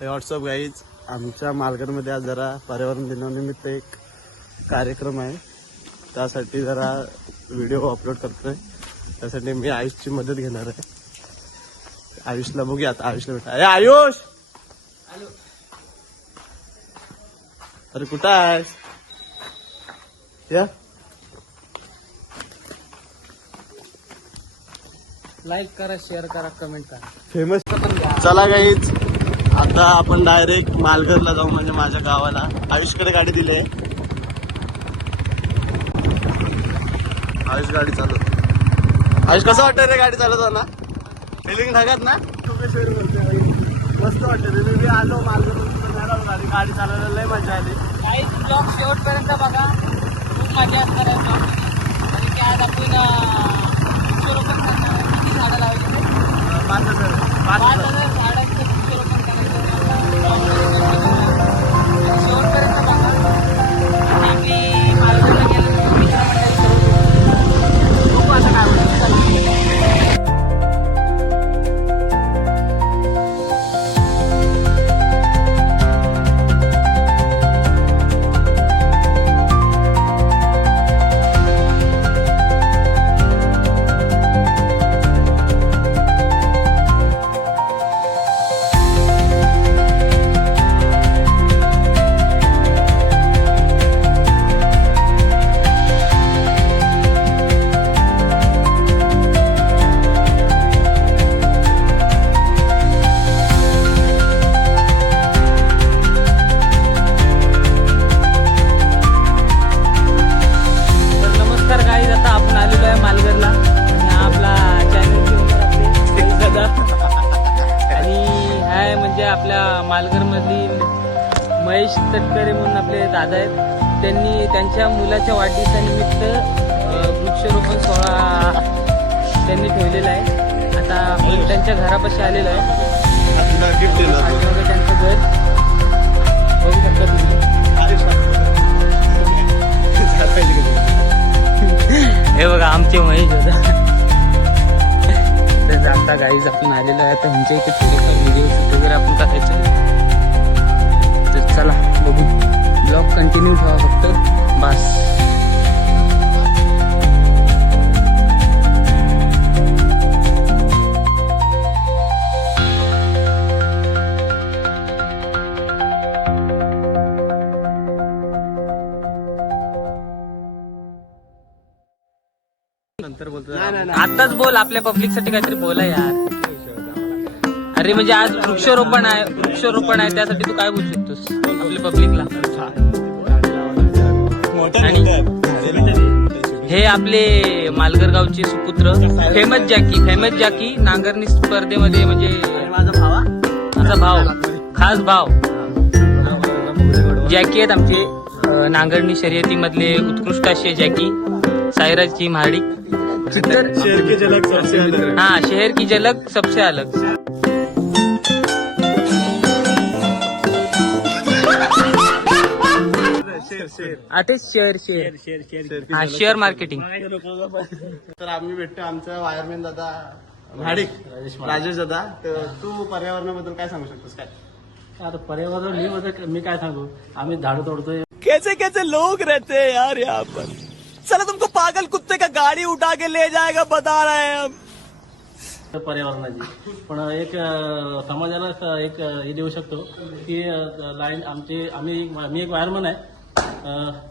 WhatsApp guys आमच्या मालघरमध्ये आज जरा पर्यावरण दिनानिमित्त एक कार्यक्रम आहे. त्यासाठी जरा व्हिडिओ अपलोड करतोय. त्यासाठी मी आयुषची मदत घेणार आहे. आयुषला बघूया आता आयुषला भेटा. अरे आयुष! अरे कुठं आहेस? या. लाईक करा शेअर करा कमेंट करा. फेमस चला गाईच आता आपण डायरेक्ट मालघरला जाऊ म्हणजे माझ्या गावाला. आयुषकडे गाडी दिली आहे. आयुष गाडी चालव आयुष कसं वाटतं रे गाडी चालवताना? फिलिंग ढगात ना? मस्त वाटतं रे मी आलो मालघर गाडी गाडी चालवायला लय मजा आली. काही ब्लॉग शेवटपर्यंत बघा. खूप मजा असणार आहे. आणि आज आपण झाडं लावायची? पाच हजार. पाच आहे हा आपला चॅनल दादा आणि हाय म्हणजे आपल्या मालघर मधली महेश तटकरे म्हणून आपले दादा आहेत. त्यांनी त्यांच्या मुलाच्या वाढदिवसानिमित्त वृक्षारोपण सोहळा त्यांनी ठेवलेला आहे. आता त्यांच्या घरापाशी आलेलो आहे. आता गाईज आपण आलेलो आहे. आता म्हणजे इथे व्हिडिओ शूट वगैरे आपण करायचं तर चला बघू. ब्लॉग कंटिन्यू ठेवा फक्त. बस. नंतर बोलतो आताच बोल आपल्या पब्लिकसाठी काहीतरी बोला यार. अरे म्हणजे आज वृक्षारोपण आहे वृक्षारोपण आहे त्यासाठी तू काय बोलू शकतोस? आपल्या पब्लिकला. आणि हे आपले मालगर गावचे सुपुत्र फेमस जॅकी फेमस जॅकी नांगरणी स्पर्धेमध्ये म्हणजे माझा भावा? माझा भाव खास भाव जॅकी आहेत आमचे नांगरणी शर्यतीमधले उत्कृष्ट असे जॅकी सायराजची महाडी तर शेर के झलक सबसे अलग. हाँ शहर की झलक सबसे अलग. शेअर शेअर शेर हा शेअर मार्केटिंग तर आम्ही भेटतो आमचा वायरमॅन दादा भाडिक राजेश दादा तर तू पर्यावरणाबद्दल काय सांगू शकतोस काय? आता पर्यावरण मी मध्ये मी काय सांगू? आम्ही झाडं तोडतोय. कैसे कैसे लोग रहते हैं यार यहाँ पर? चलो तुमको पागल कुत्ते का गाड़ी उठा के ले जाएगा बता रहे हैं हम। पर्यावरणाची पण एक अं, समाजाला स- एक हे देऊ शकतो की लाईन आमची आम्ही एक- मी एक वायरमन आहे.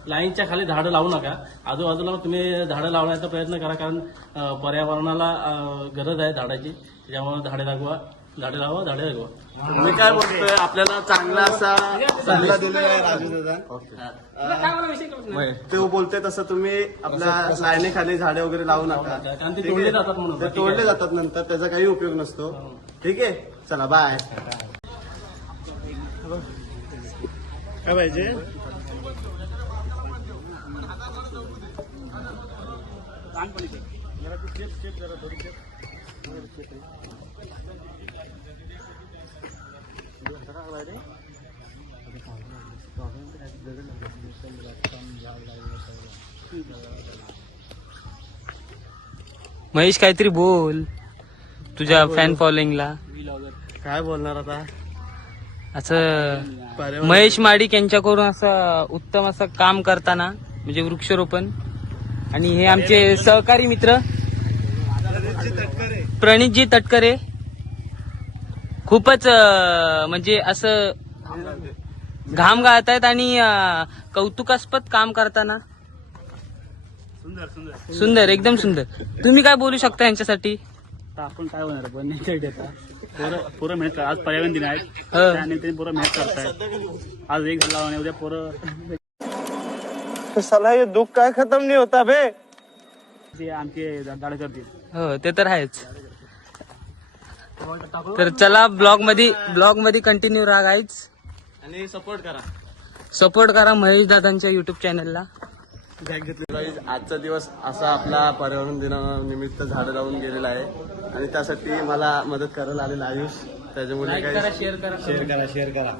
लाईनच्या खाली झाडं लावू नका. आजूबाजूला तुम्ही झाडं लावण्याचा प्रयत्न करा कारण पर्यावरणाला गरज आहे झाडाची. त्याच्यामुळे झाडे लागवा. झाडे लावा झाडे लागवा मी काय बोलतोय आपल्याला चांगला असा सल्ला दिलेला आहे राजू दादा. तो बोलतोय तसं तुम्ही आपल्या लाईनीखाली झाडे वगैरे लावू नका. कारण ते तोडले? जातात म्हणून. ते तोडले जातात नंतर त्याचा काही उपयोग नसतो. ठीक आहे? चला बाय काय पाहिजे? महेश काहीतरी बोल. तुझ्या फॅन फॉलोईंगला काय बोलणार आता? असं महेश माडिक यांच्याकडून असं उत्तम असं काम करताना म्हणजे वृक्षारोपण. आणि हे आमचे सहकारी मित्र प्रणितजी तटकरे. खूपच म्हणजे असं घाम गाळत आहेत आणि कौतुकास्पद काम करताना. सुंदर एकदम सुंदर. तुम्ही काय बोलू शकता यांच्यासाठी? आता आपण काय होणार पण पोरं पोरं मेहनत कर. आज पर्यावरण दिन आहे. हं. त्या निमित्ताने पोरं मेहनत करतायत. आज एक झाला आणि उद्या पोरं साला ये दुख काय खत्म नहीं होता बे. जे आमचे दाड करतील हो ते तर आहेच. तर चला ब्लॉगमध्ये ब्लॉगमध्ये कंटिन्यू राहा गाईच आणि सपोर्ट करा. सपोर्ट करा महेश दादांच्या युट्यूब चॅनलला आजचा दिवस असा आपला पर्यावरण दिनानिमित्त झाडं लावून गेलेला आहे. आणि त्यासाठी मला मदत करायला आलेला आयुष. त्याच्यामुळे शेअर करा शेअर करा. शेअर करा.